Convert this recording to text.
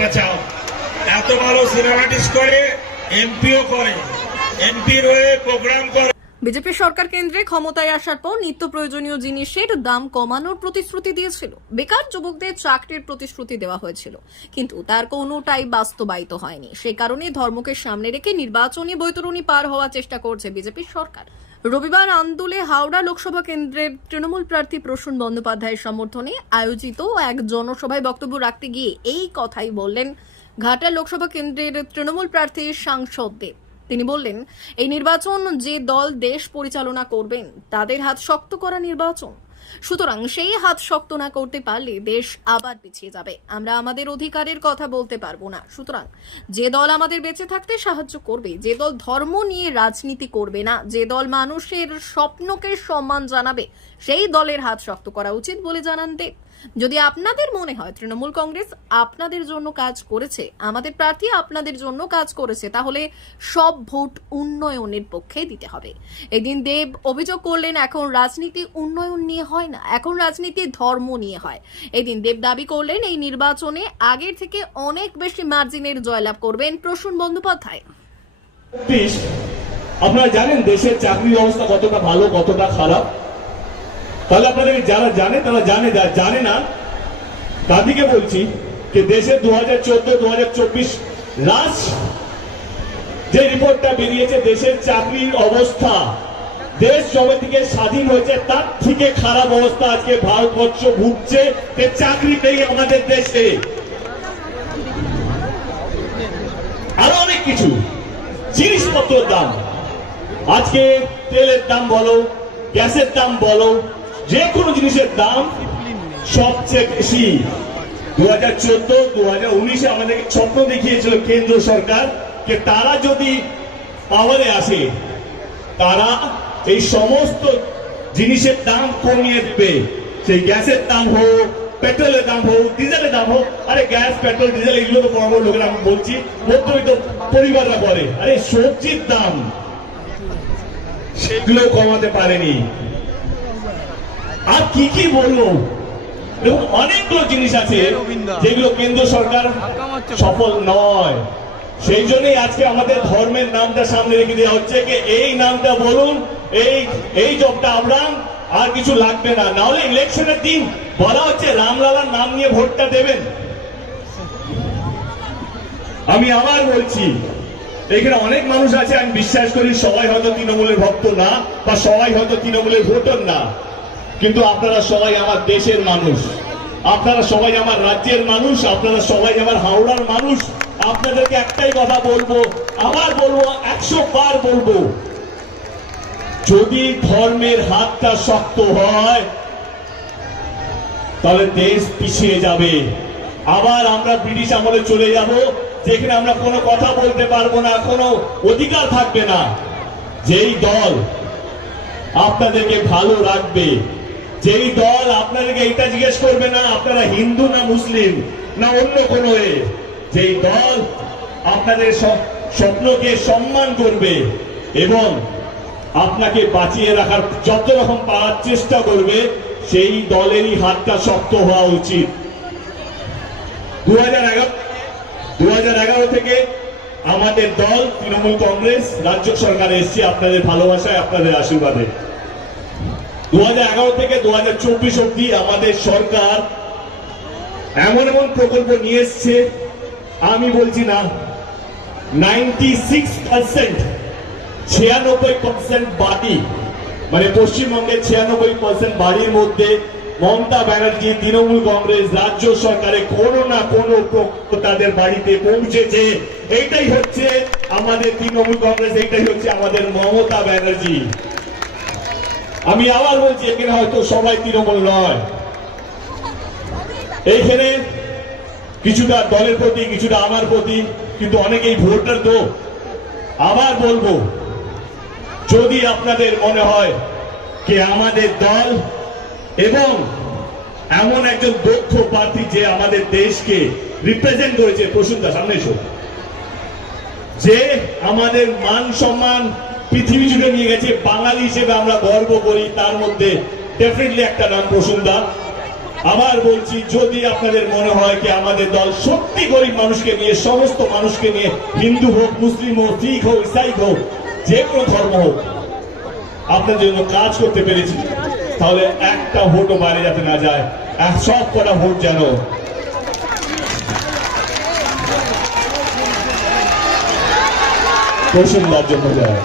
বাঁচাও এত ভালো সিনেমাটিক্স করে, এমপিও করে, এমপির হয়ে প্রোগ্রাম করে। বিজেপি সরকার কেন্দ্রে ক্ষমতায় আসার পর নিত্য প্রয়োজনীয় জিনিসের দাম কমানোর প্রতিশ্রুতি দিয়েছিল। বেকার যুবকদের চাকরির প্রতিশ্রুতি দেওয়া হয়েছিল, কিন্তু তার কোনোটাই বাস্তবায়িত হয়নি। সে কারণে ধর্মকে সামনে রেখে নির্বাচনী বৈতরণী পার হওয়ার চেষ্টা করছে বিজেপি সরকার। রবিবার আন্দুলে হাওড়া লোকসভা কেন্দ্রের তৃণমূল প্রার্থী প্রসূন বন্দ্যোপাধ্যায়ের সমর্থনে আয়োজিত এক জনসভায় বক্তব্য রাখতে গিয়ে এই কথাই বললেন ঘাটা লোকসভা কেন্দ্রের তৃণমূল প্রার্থী সাংসদ দেব। তিনি বললেন, এই নির্বাচন যে দল দেশ পরিচালনা করবেন তাদের হাত শক্ত করা নির্বাচন। সুতরাং সেই হাত শক্ত না করতে পারলে দেশ আবার পিছিয়ে যাবে। আমরা আমাদের অধিকারের কথা বলতে পারবো না। সুতরাং যে দল আমাদের বেঁচে থাকতে সাহায্য করবে, যে দল ধর্ম নিয়ে রাজনীতি করবে না, যে দল মানুষের স্বপ্নকে সম্মান জানাবে, সেই দলের হাত শক্ত করা উচিত বলে জানান দেব। যদি আপনাদের মনে হয় তৃণমূল কংগ্রেস আপনাদের জন্য কাজ করেছে, আমাদের প্রার্থী আপনাদের জন্য কাজ করেছে, তাহলে সব ভোট উন্নয়নের পক্ষে দিতে হবে। এদিন দেব অভিযোগ করলেন, এখন রাজনীতি উন্নয়ন নিয়ে হয় না, এখন রাজনীতি ধর্ম নিয়ে হয়। এদিন দেব দাবি করলেন, এই নির্বাচনে আগের থেকে অনেক বেশি মার্জিনের জয়লাভ করবেন প্রসূন বন্দ্যোপাধ্যায়। আপনারা জানেন দেশের চাকরির অবস্থা কতটা ভালো কতটা খারাপ। তাহলে আপনাদের যারা জানে তারা জানে, যারা জানে না তাদেরকে বলছি যে দেশের 2014-2024 লাস্ট যে রিপোর্টটা বেরিয়েছে, দেশের চাকরির অবস্থা দেশ যবে থেকে স্বাধীন হয়েছে তার থেকে খারাপ অবস্থা আজকে ভারতবর্ষ ভুগছে। চাকরি নেই আমাদের দেশে, আরো অনেক কিছু জিনিসপত্রের দাম, আজকে তেলের দাম বলো, গ্যাসের দাম বলো, যে কোনো জিনিসের দাম সবচেয়ে বেশি। 2014-2019 আমাদেরকে স্বপ্ন দেখিয়েছিল কেন্দ্র সরকার যে তারা যদি পাওয়ারে আসে তারা এই সমস্ত জিনিসের দাম কমিয়ে দেবে। সেই গ্যাসের দাম হোক, পেট্রোলের দাম হোক, ডিজেলের দাম হোক। আরে গ্যাস, পেট্রোল, ডিজেল এগুলো তো বড় বড় লোকেরা, আমি বলছি মধ্যবিত্ত পরিবাররা করে। আরে সবজির দাম সেগুলো কমাতে পারেনি। আর কি কি বলবো, দেখুন অনেকগুলো জিনিস আছে যেগুলো কেন্দ্র সরকার সফল নয়। সেই জন্যই আজকে আমাদের ধর্মের নামটা সামনে রেখে দেওয়া হচ্ছে, যে এই নামটা বলুন, এই জবটা আবরাম, আর কিছু লাগবে না। নাহলে ইলেকশনের দিন বলা হচ্ছে রামলালার নাম নিয়ে ভোটটা দেবেন। আমি আবার বলছি, এখানে অনেক মানুষ আছে, আমি বিশ্বাস করি সবাই হয়তো তৃণমূলের ভক্ত না, বা সবাই হয়তো তৃণমূলের ভোটার না, কিন্তু আপনারা সবাই আমার দেশের মানুষ, আপনারা সবাই আমার রাজ্যের মানুষ, আপনারা সবাই আমার হাওড়ার মানুষ। আপনাদেরকে একটাই কথা বলবো, আবার বলবো, 100 বার বলবো, যদি ধর্মের হাতটা শক্ত হয় তাহলে দেশ পিছিয়ে যাবে। আবার আমরা ব্রিটিশ আমলে চলে যাব, যেখানে আমরা কোনো কথা বলতে পারবো না, কোনো অধিকার থাকবে না। যেই দল আপনাদেরকে ভালো রাখবে, যেই দল আপনাদেরকে এটা জিজ্ঞেস করবে না আপনারা হিন্দু না মুসলিম না অন্য কোনো, যেই দল আপনাদের স্বপ্নকে সম্মান করবে এবং আপনাকে বাঁচিয়ে রাখার যত রকম পারার চেষ্টা করবে, সেই দলেরই হাতটা শক্ত হওয়া উচিত। 2011 থেকে আমাদের দল তৃণমূল কংগ্রেস রাজ্য সরকারে এসেছে আপনাদের ভালোবাসায়, আপনাদের আশীর্বাদে। 2011 থেকে 2024 অব্দি আমাদের সরকার এমন এমন প্রকল্প নিয়ে এসছে, আমি বলছি না 96% বাড়ি, মানে পশ্চিমবঙ্গের 96% বাড়ির মধ্যে মমতা ব্যানার্জি তৃণমূল কংগ্রেস রাজ্য সরকারে কোনো না কোনো প্রকল্প তাদের বাড়িতে পৌঁছেছে। এইটাই হচ্ছে আমাদের তৃণমূল কংগ্রেস, এইটাই হচ্ছে আমাদের মমতা ব্যানার্জি। আমি আবার বলছি, এখানে হয়তো সবাই তৃণমূল নয়, এইখানে কিছুটা দলের প্রতি, কিছুটা আমার প্রতি, কিন্তু অনেকেই ভোটার। তো আবার বলবো, যদি আপনাদের মনে হয় যে আমাদের দল এবং এমন একজন দক্ষ প্রার্থী যে আমাদের দেশকে রিপ্রেজেন্ট করেছে, প্রসূনদা সামনে এসো, যে আমাদের মান সম্মান পৃথিবী জুড়ে নিয়ে গেছে, বাঙালি হিসেবে আমরা গর্ব করি, তার মধ্যে ডেফিনেটলি একটা নাম প্রসূনদা। আবার বলছি, যদি আপনাদের মনে হয় কি আমাদের দল সত্যি গরিব মানুষকে নিয়ে, সমস্ত মানুষকে নিয়ে, হিন্দু হোক, মুসলিম হোক, শিখ হোক, ইসাই হোক, যে কোনো ধর্ম হোক, আপনাদের জন্য কাজ করতে পেরেছি, তাহলে একটা ভোটও বাইরে যাতে না যায়, সব কটা ভোট যেন কৌশল জন্য যায়।